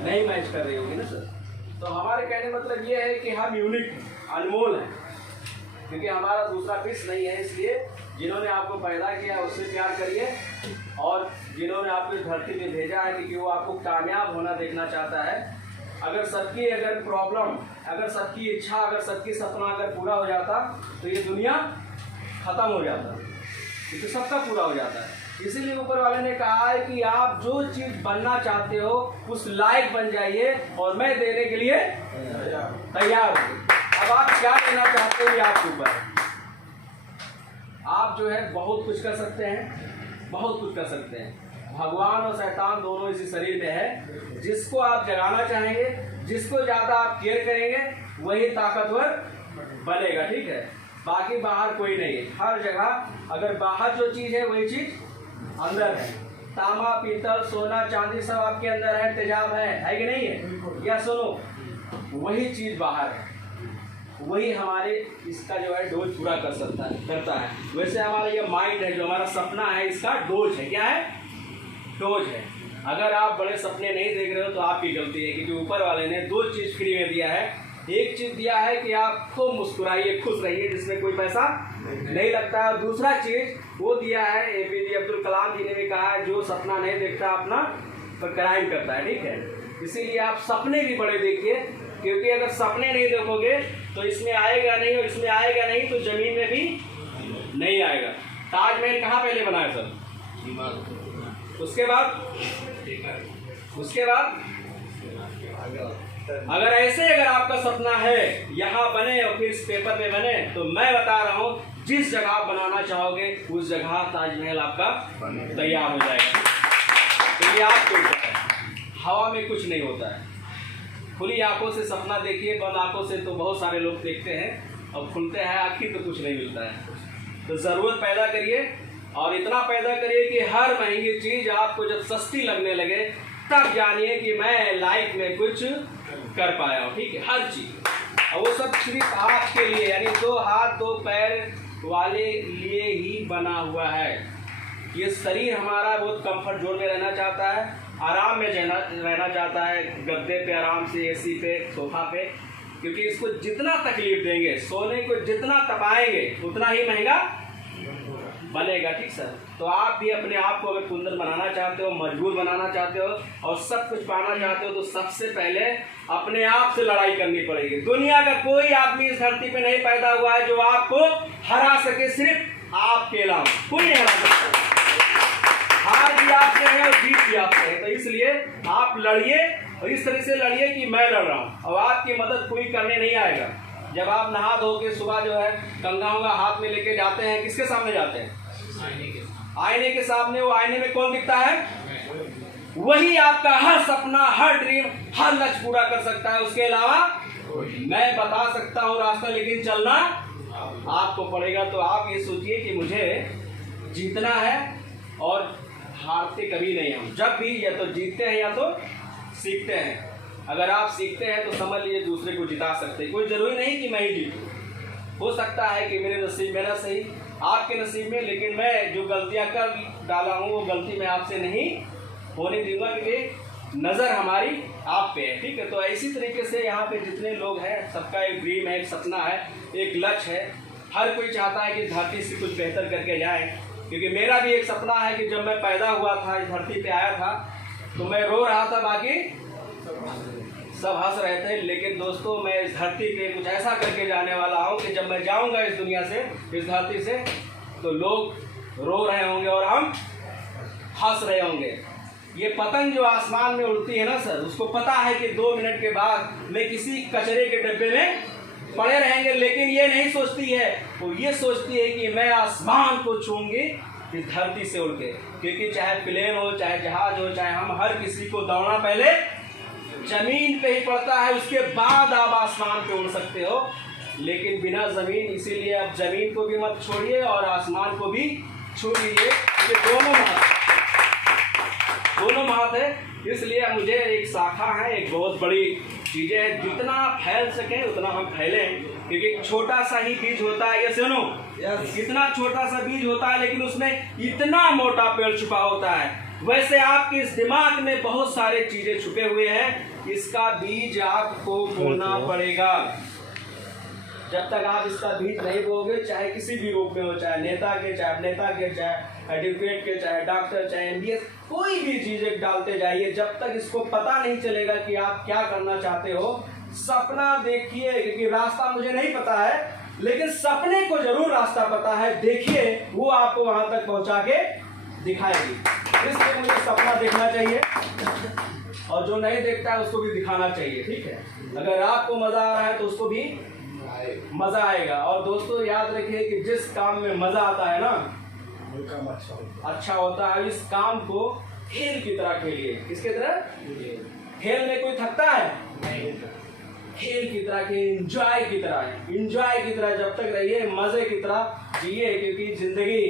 नहीं मैच कर रही होगी ना सर। तो हमारे कहने मतलब ये है कि हम यूनिक अनमोल हैं, क्योंकि हमारा दूसरा पीस नहीं है। इसलिए जिन्होंने आपको पैदा किया उससे प्यार करिए, और जिन्होंने आपको इस धरती में भेजा है क्योंकि वो आपको कामयाब होना देखना चाहता है। अगर प्रॉब्लम, अगर सबकी इच्छा, अगर सबकी सपना अगर पूरा हो जाता तो ये दुनिया ख़त्म हो जाता, क्योंकि सबका पूरा हो जाता है। इसीलिए ऊपर वाले ने कहा है कि आप जो चीज़ बनना चाहते हो उस लायक बन जाइए, और मैं देने के लिए तैयार हूँ। अब आप क्या लेना चाहते हो ये आपके ऊपर है। आप जो है बहुत कुछ कर सकते हैं, बहुत कुछ कर सकते हैं। भगवान और शैतान दोनों इसी शरीर में है। जिसको आप जगाना चाहेंगे, जिसको ज़्यादा आप केयर करेंगे, वही ताकतवर बनेगा, ठीक है। बाकी बाहर कोई नहीं है। हर जगह अगर बाहर जो चीज़ है वही चीज़ अंदर है। तांबा, पीतल, सोना, चांदी सब आपके अंदर है, तेजाब है कि नहीं है? या सुनो, वही चीज़ बाहर है, वही हमारे इसका जो है डोज पूरा करता है। वैसे हमारा ये माइंड है, जो हमारा सपना है, इसका डोज है। क्या है? डोज है। अगर आप बड़े सपने नहीं देख रहे हो तो आपकी गलती है, क्योंकि ऊपर वाले ने दो चीज़ फ्री में दिया है। एक चीज़ दिया है कि आप खूब मुस्कुराइए, खुश रहिए, जिसमें कोई पैसा नहीं लगता है। और दूसरा चीज़ वो दिया है, APJ अब्दुल कलाम जी ने भी कहा है, जो सपना नहीं देखता अपना पर क्राइम करता है, ठीक है। इसीलिए आप सपने भी बड़े देखिए, क्योंकि अगर सपने नहीं देखोगे तो इसमें आएगा नहीं, और इसमें आएगा नहीं तो जमीन में भी नहीं आएगा। ताजमहल कहाँ पहले बना है सर? उसके बाद अगर आपका सपना है यहाँ बने और फिर इस पेपर पे बने, तो मैं बता रहा हूँ जिस जगह आप बनाना चाहोगे उस जगह ताजमहल आपका तैयार हो जाएगा। तो ये आपके ऊपर है, हवा में कुछ नहीं होता है। खुली आंखों से सपना देखिए, बंद आंखों से तो बहुत सारे लोग देखते हैं, और खुलते हैं आखिर तो कुछ नहीं मिलता है। तो ज़रूरत पैदा करिए, और इतना पैदा करिए कि हर महंगी चीज़ आपको जब सस्ती लगने लगे तब जानिए कि मैं लाइफ में कुछ कर पाया हूँ, ठीक है। हर चीज़, और वो सब सिर्फ आपके लिए, यानी 2 हाथ 2 पैर वाले लिए ही बना हुआ है। ये शरीर हमारा बहुत कंफर्ट जोन में रहना चाहता है, आराम में रहना चाहता है, गद्दे पे आराम से, AC पे, सोफा पे, क्योंकि इसको जितना तकलीफ देंगे, सोने को जितना तपाएंगे उतना ही महंगा बनेगा, ठीक सर। तो आप भी अपने आप को अगर कुंदन बनाना चाहते हो, मजबूत बनाना चाहते हो, और सब कुछ पाना चाहते हो, तो सबसे पहले अपने आप से लड़ाई करनी पड़ेगी। दुनिया का कोई आदमी इस धरती पे नहीं पैदा हुआ है जो आपको हरा सके, सिर्फ आपके अलावा कोई नहीं हरा सकता। हार भी आपसे है और जीत भी आपसे है। तो इसलिए आप लड़िए, और इस तरह से लड़िए कि मैं लड़ रहा हूँ, और आपकी मदद कोई करने नहीं आएगा। जब आप नहा धो के सुबह जो है कंघा हाथ में लेके जाते हैं, किसके सामने जाते हैं? आईने के सामने। वो आईने में कौन दिखता है? वही आपका हर सपना, हर ड्रीम, हर लक्ष्य पूरा कर सकता है। उसके अलावा मैं बता सकता हूँ रास्ता, लेकिन चलना आपको पड़ेगा। तो आप ये सोचिए कि मुझे जीतना है, और हारते कभी नहीं हम। जब भी या तो जीतते हैं या तो सीखते हैं। अगर आप सीखते हैं तो समझ लीजिए दूसरे को जिता सकते हैं। कोई ज़रूरी नहीं कि मैं ही जीतूँ, हो सकता है कि मेरे नसीब में ना सही, आपके नसीब में, लेकिन मैं जो गलतियां कर डाला हूँ वो गलती मैं आपसे नहीं होने दूंगा, क्योंकि नज़र हमारी आप पे है, ठीक है। तो इसी तरीके से यहाँ पे जितने लोग हैं, सबका एक ड्रीम है, एक सपना है, एक लक्ष्य है। हर कोई चाहता है कि धरती से कुछ बेहतर करके जाए, क्योंकि मेरा भी एक सपना है कि जब मैं पैदा हुआ था, इस धरती पे आया था, तो मैं रो रहा था, बाकी सब हंस रहे थे। लेकिन दोस्तों, मैं इस धरती पे कुछ ऐसा करके जाने वाला हूँ कि जब मैं जाऊँगा इस दुनिया से, इस धरती से, तो लोग रो रहे होंगे और हम हंस रहे होंगे। ये पतंग जो आसमान में उड़ती है ना सर, उसको पता है कि 2 मिनट के बाद मैं किसी कचरे के डब्बे में पड़े रहेंगे, लेकिन ये नहीं सोचती है, वो ये सोचती है कि मैं आसमान को छूंगी इस धरती से उड़ के। क्योंकि चाहे प्लेन हो, चाहे जहाज हो, चाहे हम, हर किसी को दौड़ना पहले जमीन पे ही पड़ता है, उसके बाद आप आसमान पे उड़ सकते हो, लेकिन बिना जमीन। इसीलिए अब जमीन को भी मत छोड़िए और आसमान को भी छू लीजिए, ये दोनों महत्व है। इसलिए मुझे एक शाखा है, एक बहुत बड़ी चीज़ें हैं, जितना फैल सके उतना हम फैलें, क्योंकि छोटा सा ही बीज होता है। ये सुनो, इतना छोटा सा बीज होता है, लेकिन उसमें इतना मोटा पेड़ छुपा होता है। वैसे आपके इस दिमाग में बहुत सारे चीजें छुपे हुए हैं, इसका बीज आपको बोना पड़ेगा। जब तक आप इसका बीज नहीं बोगे, चाहे किसी भी रूप में हो, चाहे नेता के, चाहे अभिनेता के, चाहे एडवोकेट के, चाहे डॉक्टर, चाहे एमबीएस, कोई भी चीजें डालते जाइए, जब तक इसको पता नहीं चलेगा कि आप क्या करना चाहते हो। सपना देखिए, क्योंकि रास्ता मुझे नहीं पता है, लेकिन सपने को जरूर रास्ता पता है। देखिए, वो आपको वहां तक पहुंचा के दिखाएगी। इसलिए मुझे सपना देखना चाहिए, और जो नहीं देखता है उसको भी दिखाना चाहिए, ठीक है। अगर आपको मजा आ रहा है तो उसको भी मजा आएगा। और दोस्तों याद रखिए कि जिस काम में मजा आता है ना, अच्छा होता है। इस काम को खेल की तरह खेलिए। किसकी तरह? खेल में कोई थकता है नहीं, खेल की तरह के, एंजॉय की तरह, एंजॉय की तरह जब तक रहिए, मजे की तरह जिए, क्योंकि जिंदगी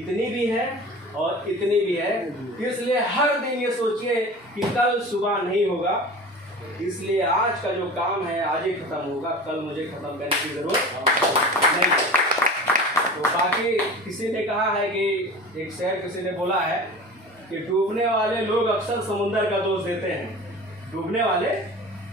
इतनी भी है और इतनी भी है। इसलिए हर दिन ये सोचिए कि कल सुबह नहीं होगा, इसलिए आज का जो काम है आज ही खत्म होगा, कल मुझे खत्म करने की जरूरत नहीं है। तो बाकी किसी ने कहा है कि एक शेर किसी ने बोला है कि डूबने वाले लोग अक्सर समुंदर का दोष देते हैं। डूबने वाले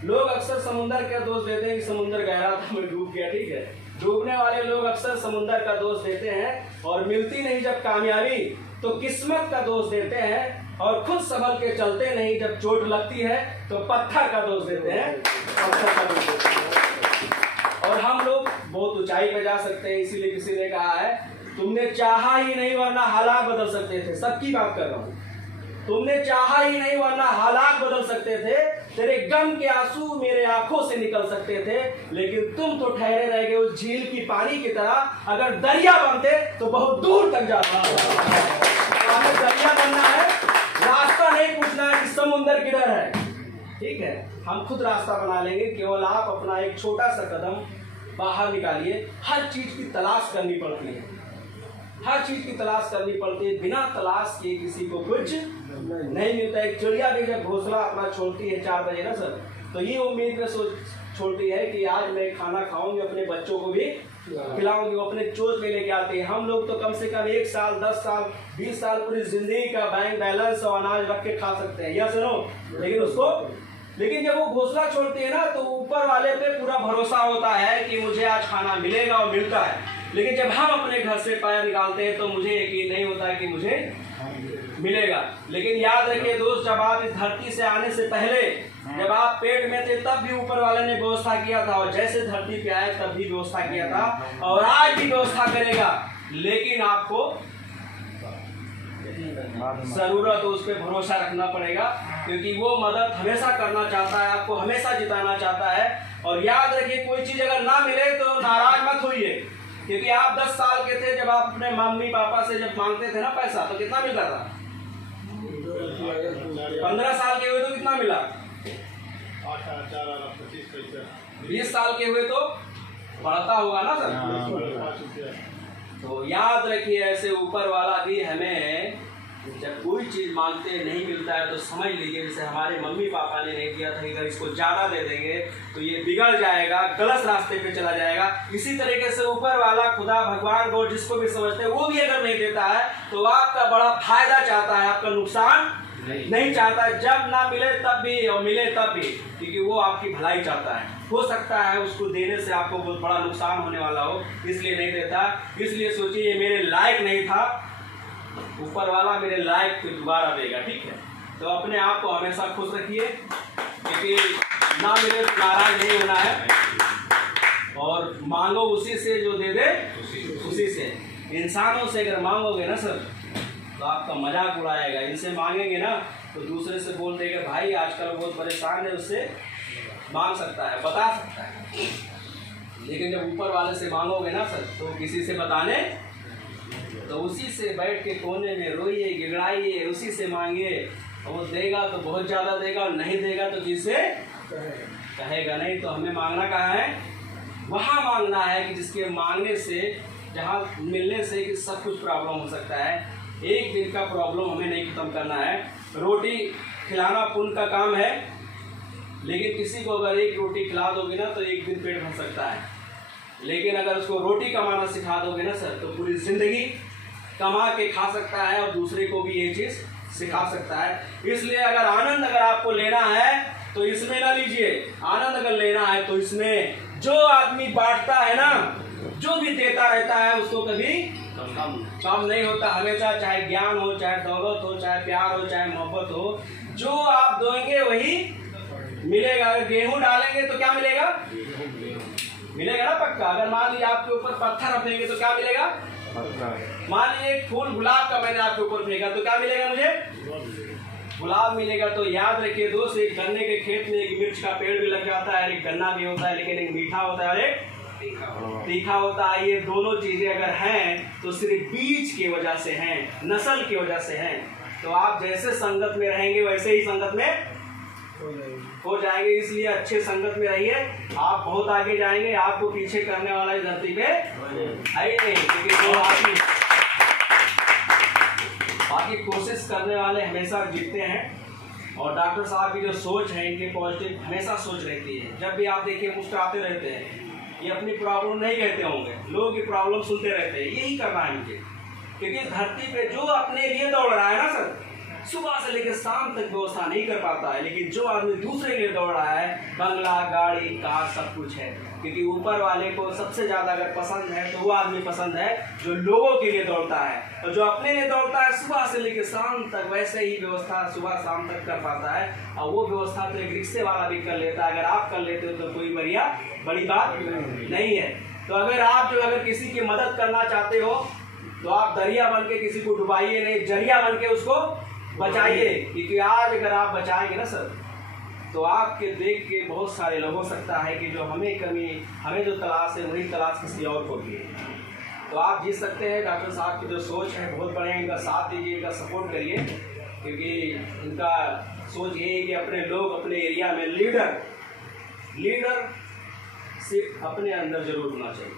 लोग अक्सर समुंदर का दोष देते हैं कि समुंदर गहरा था, मैं डूब गया, ठीक है। डूबने वाले लोग अक्सर समुंदर का दोष देते हैं, और मिलती नहीं जब कामयाबी तो किस्मत का दोष देते हैं, और खुद संभल के चलते नहीं जब चोट लगती है तो पत्थर का दोष देते हैं, पत्थर का दोष देते हैं। और हम लोग बहुत ऊंचाई पे जा सकते हैं, इसीलिए किसी ने कहा है तुमने चाहा ही नहीं वरना हालात बदल सकते थे। सबकी बात कर रहा हूँ, तुमने चाहा ही नहीं वरना हालात बदल सकते थे। तेरे गम के आंसू मेरे आंखों से निकल सकते थे, लेकिन तुम तो ठहरे रह गए उस झील की पानी की तरह। अगर दरिया बनते तो बहुत दूर तक जाता। तो हमें दरिया बनना है, रास्ता नहीं पूछना है कि समुंदर किधर है, ठीक है। हम खुद रास्ता बना लेंगे, केवल आप अपना एक छोटा सा कदम बाहर निकालिए। हर चीज की तलाश करनी पड़ती है, हर चीज की तलाश करनी पड़ती है। बिना तलाश के किसी को कुछ नहीं मिलता। एक चिड़िया भी जब घोंसला अपना छोड़ती है 4 बजे ना सर, तो ये उम्मीद में छोड़ती है कि आज मैं खाना खाऊंगी, अपने बच्चों को भी खिलाऊंगी, वो अपने चोट में लेके आते हैं। हम लोग तो कम से कम 1 साल, 10 साल, 20 साल पूरी जिंदगी का बैंक बैलेंस और अनाज रख के खा सकते हैं, या सुनो। लेकिन जब वो घोंसला छोड़ती है ना, तो ऊपर वाले पे पूरा भरोसा होता है कि मुझे आज खाना मिलेगा, और मिलता है। लेकिन जब हम अपने घर से पैर निकालते हैं तो मुझे यकीन नहीं होता है कि मुझे मिलेगा। लेकिन याद रखिए दोस्त, जब आप इस धरती से आने से पहले, जब आप पेट में थे, तब भी ऊपर वाले ने व्यवस्था किया था, और जैसे धरती पे आए तब भी व्यवस्था किया था, और आज भी व्यवस्था करेगा। लेकिन आपको जरूरत हो, उस पर भरोसा रखना पड़ेगा, क्योंकि वो मदद हमेशा करना चाहता है, आपको हमेशा जिताना चाहता है। और याद रखिए, कोई चीज अगर ना मिले तो नाराज मत होइए, क्योंकि आप 10 साल के थे जब आप अपने मम्मी पापा से जब मांगते थे ना पैसा, तो कितना मिलता था? 15 साल के हुए तो कितना मिला? 20 साल के हुए तो बढ़ता होगा ना सर। तो याद रखिए, ऐसे ऊपर वाला भी हमें जब कोई चीज मांगते नहीं मिलता है तो समझ लीजिए जैसे हमारे मम्मी पापा ने नहीं दिया था, अगर इसको ज्यादा दे देंगे तो ये बिगड़ जाएगा, गलत रास्ते पे चला जाएगा। इसी तरीके से ऊपर वाला खुदा, भगवान, गॉड, जिसको भी समझते हैं, वो भी अगर नहीं देता है तो आपका बड़ा फायदा चाहता है, आपका नुकसान नहीं चाहता है। जब ना मिले तब भी और मिले तब भी, क्योंकि वो आपकी भलाई चाहता है। हो सकता है उसको देने से आपको बहुत बड़ा नुकसान होने वाला हो, इसलिए नहीं देता। इसलिए सोचिए, ये मेरे लायक नहीं था, ऊपर वाला मेरे लायक फिर दोबारा देगा, ठीक है। तो अपने आप को हमेशा खुश रखिए, क्योंकि ना मिले तो नाराज नहीं होना है, और मांगो उसी से जो दे दे उसी से। इंसानों से अगर मांगोगे ना सर तो आपका मजाक उड़ाएगा। इनसे मांगेंगे ना तो दूसरे से बोल देगा भाई आजकल बहुत परेशान है, उससे मांग सकता है, बता सकता है। लेकिन जब ऊपर वाले से मांगोगे ना सर तो किसी से बताने, तो उसी से बैठ के कोने में रोइए, गिड़ाइए, उसी से मांगिए। वो देगा तो बहुत ज़्यादा देगा, और नहीं देगा तो किससे कहेगा। नहीं तो हमें मांगना कहाँ है? वहाँ मांगना है कि जिसके मांगने से, जहाँ मिलने से कि सब कुछ प्रॉब्लम हो सकता है। एक दिन का प्रॉब्लम हमें नहीं खत्म करना है। रोटी खिलाना पुण्य का काम है, लेकिन किसी को अगर एक रोटी खिला दोगे ना तो एक दिन पेट भर सकता है। लेकिन अगर उसको रोटी कमाना सिखा दोगे ना सर तो पूरी जिंदगी कमा के खा सकता है, और दूसरे को भी ये चीज़ सिखा सकता है। इसलिए अगर आनंद अगर आपको लेना है तो इसमें ना लीजिए, आनंद अगर लेना है तो इसमें। जो आदमी बांटता है ना, जो भी देता रहता है उसको कभी कम नहीं होता। हमेशा चाहे ज्ञान हो, चाहे दौलत हो, चाहे प्यार हो, चाहे मोहब्बत हो, जो आप दोगे वही मिलेगा। अगर गेहूं डालेंगे तो क्या मिलेगा? मिलेगा ना पक्का। अगर मान लीजिए आपके ऊपर पत्थर रखेंगे तो क्या मिलेगा? मान लीजिए एक फूल गुलाब का मैंने आपके ऊपर फेंका तो क्या मिलेगा? मुझे गुलाब मिलेगा। तो याद रखिए दोस्त, एक गन्ने के खेत में एक मिर्च का पेड़ भी लग जाता है, एक गन्ना भी होता है, लेकिन एक मीठा होता है और एक तीखा होता है। ये दोनों चीजें अगर हैं तो सिर्फ बीज की वजह से हैं, नस्ल की वजह से हैं। तो आप जैसे संगत में रहेंगे वैसे ही संगत में हो जाएंगे। इसलिए अच्छे संगत में रहिए, आप बहुत आगे जाएंगे। आपको पीछे करने वाला इस धरती पे है ही नहीं, क्योंकि जो बाकी कोशिश करने वाले हमेशा जीतते हैं। और डॉक्टर साहब की जो सोच है, इनकी पॉजिटिव हमेशा सोच रहती है। जब भी आप देखिए मुस्कुराते रहते हैं। ये अपनी प्रॉब्लम नहीं कहते होंगे, लोगों की प्रॉब्लम सुनते रहते हैं। यही करना है मुझे, क्योंकि धरती पे जो अपने लिए दौड़ रहा है ना सर, सुबह से लेकर शाम तक व्यवस्था नहीं कर पाता है। लेकिन जो आदमी दूसरे के लिए दौड़ रहा है, बंगला, गाड़ी, कार सब कुछ है। क्योंकि ऊपर वाले को सबसे ज्यादा अगर पसंद है तो वो आदमी पसंद है जो लोगों के लिए दौड़ता है। और जो अपने लिए दौड़ता है सुबह से लेकर शाम तक, वैसे ही व्यवस्था सुबह शाम तक कर पाता है। और वो व्यवस्था तो एक रिक्शे वाला भी कर लेता है। अगर आप कर लेते हो तो कोई बड़ी बात नहीं है। तो अगर किसी की मदद करना चाहते हो तो आप दरिया बन के किसी को डुबाइए नहीं, जरिया बन के उसको बचाइए। क्योंकि आज अगर आप बचाएंगे ना सर, तो आपके देख के बहुत सारे लोग, हो सकता है कि जो हमें जो तलाश है वही तलाश किसी और को भी है। तो आप जीत सकते हैं। डॉक्टर साहब की जो सोच है बहुत बढ़िया, इनका साथ दीजिए, इनका सपोर्ट करिए। क्योंकि इनका सोच ये है कि अपने लोग अपने एरिया में लीडर सिर्फ अपने अंदर जरूर होना चाहिए।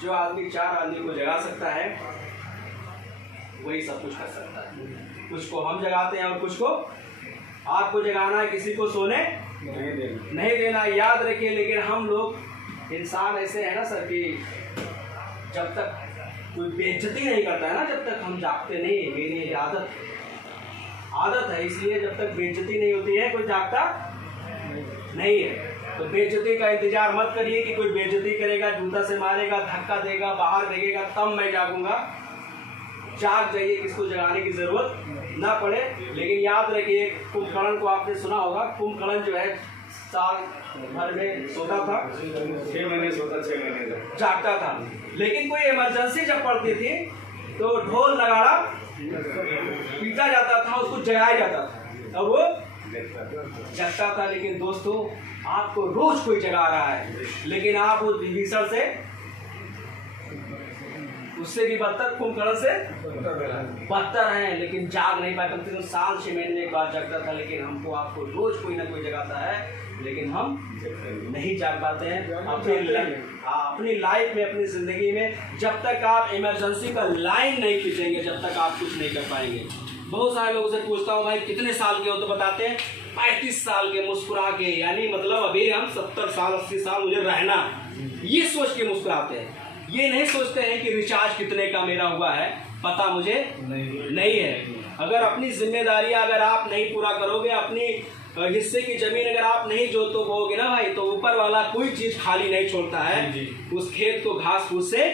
जो आदमी 4 आदमी को जगा सकता है वही सब कुछ कर सकता है। कुछ को हम जगाते हैं और कुछ को आपको जगाना है। किसी को सोने नहीं देना, याद रखिए। लेकिन हम लोग इंसान ऐसे है ना सर कि जब तक कोई बेइज्जती नहीं करता है ना, जब तक हम जागते नहीं। मेरी आदत है, इसलिए जब तक बेइज्जती नहीं होती है कोई जागता नहीं है। तो बेइज्जती का इंतजार मत करिए कि कोई बेइज्जती करेगा, जूता से मारेगा, धक्का देगा, बाहर देखेगा तब मैं जागूंगा। जाग जाइए, किसको जगाने की जरूरत ना पड़े। लेकिन याद रखिए, कुंभकर्ण को आपने सुना होगा। कुंभकर्ण जो है साल भर में सोता था, 6 महीने सोता, 6 महीने जागता था। लेकिन कोई इमरजेंसी जब पड़ती थी तो ढोल नगाड़ा पीटा जाता था, उसको जगाया जाता था और वो जगता था। लेकिन दोस्तों, आपको रोज कोई जगा रहा है, लेकिन आप उस विभीषण से, उससे भी बदतर, कुंभकर्ण से बदतर हैं। लेकिन जाग नहीं पाए। कम से कम साल 6 महीने में एक बार जगता था। लेकिन हमको आपको रोज कोई ना कोई जगाता है, लेकिन हम नहीं जाग पाते हैं। अपनी लाइफ में, अपनी जिंदगी में जब तक आप इमरजेंसी का लाइन नहीं खींचेंगे, जब तक आप कुछ नहीं कर पाएंगे। बहुत सारे लोगों से पूछता हूँ, भाई कितने साल के हो? तो बताते हैं 35 साल के, मुस्कुरा के। यानी मतलब अभी हम 70 साल 80 साल मुझे रहना, ये सोच के मुस्कुराते हैं। ये नहीं सोचते हैं कि रिचार्ज कितने का मेरा हुआ है, पता मुझे नहीं है। अगर अपनी जिम्मेदारी अगर आप नहीं पूरा करोगे, अपनी हिस्से की जमीन अगर आप नहीं जोतोगे ना भाई, तो ऊपर वाला कोई चीज खाली नहीं छोड़ता है। उस खेत को घास फूस से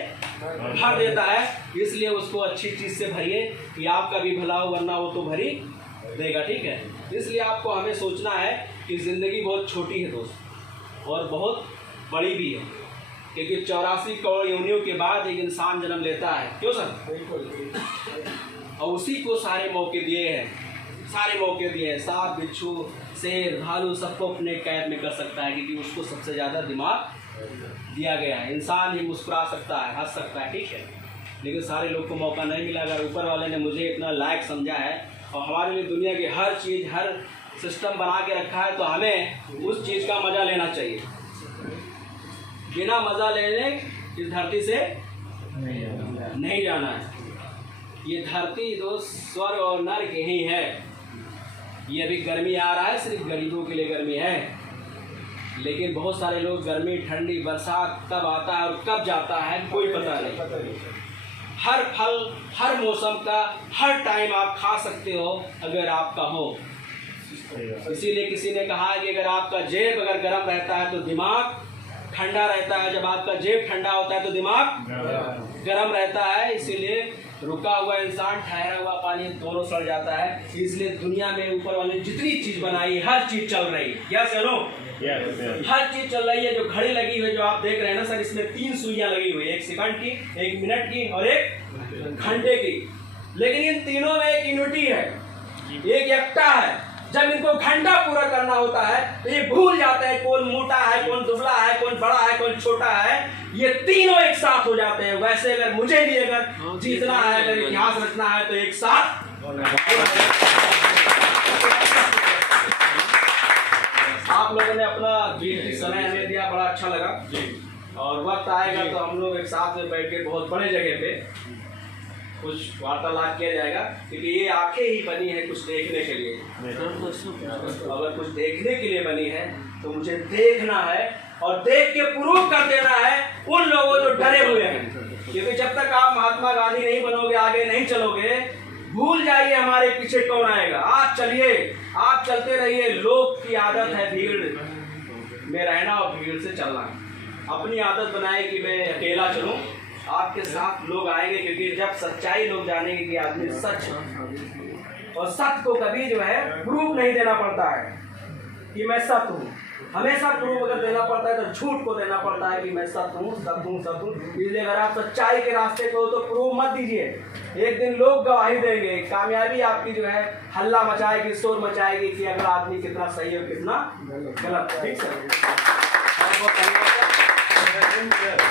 भर देता है। इसलिए उसको अच्छी चीज से भरिए कि आपका भी भला हो, वरना वो तो भरी देगा। ठीक है, इसलिए आपको हमें सोचना है कि जिंदगी बहुत छोटी है दोस्त, और बहुत बड़ी भी है। क्योंकि 84 करोड़ योनियों के बाद एक इंसान जन्म लेता है। क्यों सर? बिल्कुल। और उसी को सारे मौके दिए हैं। सांप, बिच्छू, शेर, भालू सबको अपने कैद में कर सकता है, क्योंकि उसको सबसे ज़्यादा दिमाग दिया गया है। इंसान ही मुस्कुरा सकता है, हंस सकता है, ठीक है। लेकिन सारे लोग को मौका नहीं मिला। अगर ऊपर वाले ने मुझे इतना लायक समझा है और हमारे लिए दुनिया की हर चीज़, हर सिस्टम बना के रखा है, तो हमें उस चीज़ का मज़ा लेना चाहिए। बिना मज़ा लेने इस धरती से नहीं जाना है। ये धरती दोस्त स्वर्ग और नर्क यही है। ये अभी गर्मी आ रहा है, सिर्फ गरीबों के लिए गर्मी है। लेकिन बहुत सारे लोग, गर्मी, ठंडी, बरसात कब आता है और कब जाता है कोई पता नहीं। हर फल, हर मौसम का, हर टाइम आप खा सकते हो अगर आपका हो। इसीलिए किसी ने कहा है कि अगर आपका जेब अगर गर्म रहता है तो दिमाग ठंडा रहता है, जब आपका जेब ठंडा होता है तो दिमाग गर्म रहता है। इसीलिए रुका हुआ इंसान, ठहरा हुआ पानी दोनों सड़ जाता है। इसलिए दुनिया में ऊपर वाले जितनी चीज बनाई हर चीज चल रही है। यस या नो? हर चीज चल रही है। जो घड़ी लगी हुई जो आप देख रहे हैं ना सर, इसमें 3 सुइयां लगी हुई है, 1 सेकंड की, 1 मिनट की और 1 घंटे की। लेकिन इन तीनों में एक यूनिटी है, एक एकता है। जब इनको घंटा पूरा करना होता है तो ये भूल जाते हैं कौन मोटा है, कौन दुबला है, कौन बड़ा है, कौन छोटा है। ये तीनों एक साथ हो जाते हैं। वैसे अगर मुझे भी अगर जीतना है, अगर इतिहास रचना है तो एक साथ आप लोगों ने अपना कीमती समय हमें दिया, बड़ा अच्छा लगा। और वक्त आएगा तो हम लोग एक साथ में बैठ के बहुत बड़े जगह पे कुछ वार्तालाप किया जाएगा, क्योंकि ये आंखें ही बनी है कुछ देखने के लिए। अगर कुछ देखने के लिए बनी है तो मुझे देखना है और देख के प्रूव कर देना है उन लोगों जो डरे हुए हैं। क्योंकि जब तक आप महात्मा गांधी नहीं बनोगे, आगे नहीं चलोगे, भूल जाइए हमारे पीछे कौन आएगा। आप चलिए, आप चलते रहिए। लोग की आदत है भीड़ में रहना और भीड़ से चलना। अपनी आदत बनाए कि मैं अकेला चलूं, आपके साथ लोग आएंगे। क्योंकि जब सच्चाई लोग जानेंगे कि आदमी सच, और सत्य को कभी जो है प्रूफ नहीं देना पड़ता है कि मैं सत्य हूँ। हमेशा प्रूफ अगर देना पड़ता है तो झूठ को देना पड़ता है कि मैं सत्य हूँ, सत्य हूँ, सत्य हूँ। इसलिए अगर आप सच्चाई के रास्ते पे हो तो प्रूफ मत दीजिए। एक दिन लोग गवाही देंगे। कामयाबी आपकी जो है हल्ला मचाएगी, शोर मचाएगी कि अगला आदमी कितना सही और कितना गलत है। ठीक है।